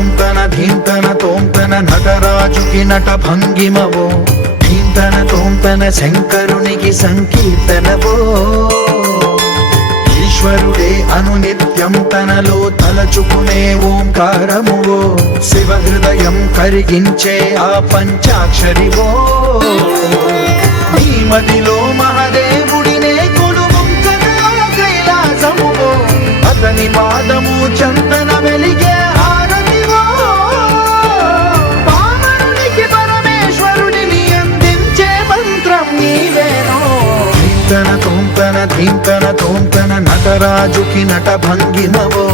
తోంతన ధీంతన తోంతన నటరాజుకి నట భంగిమవో, ధీంతన తోంతన శంకరునికి సంకీర్తనవో. ఈశ్వరుడే అనునిత్యం తనలో తలచుకునే ఓంకారమువో, శివ హృదయం కరిగించే ఆ పంచాక్షరివో. నీ మదిలో మహాదేవుడినే కొలువుంకగా కైలాసమువో, అతని పాదము చందన వెలిగే హారతివో. పామరునికి పరమేశ్వరుడిని అందించే మంత్రం నీవేనో. ధీంతన తోంతన ధీంతన తోంతన నటరాజుకి నట భంగిమవో,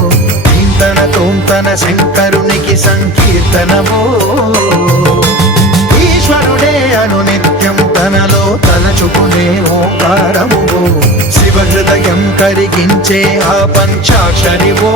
ధీంతన తోంతన శంకరునికి సంకీర్తనవో. ఈశ్వరుడే అనునిత్యం తనలో తలచుకునే ఓంకారమువో, శివ హృదయం కరిగించే ఆ పంచాక్షరివో.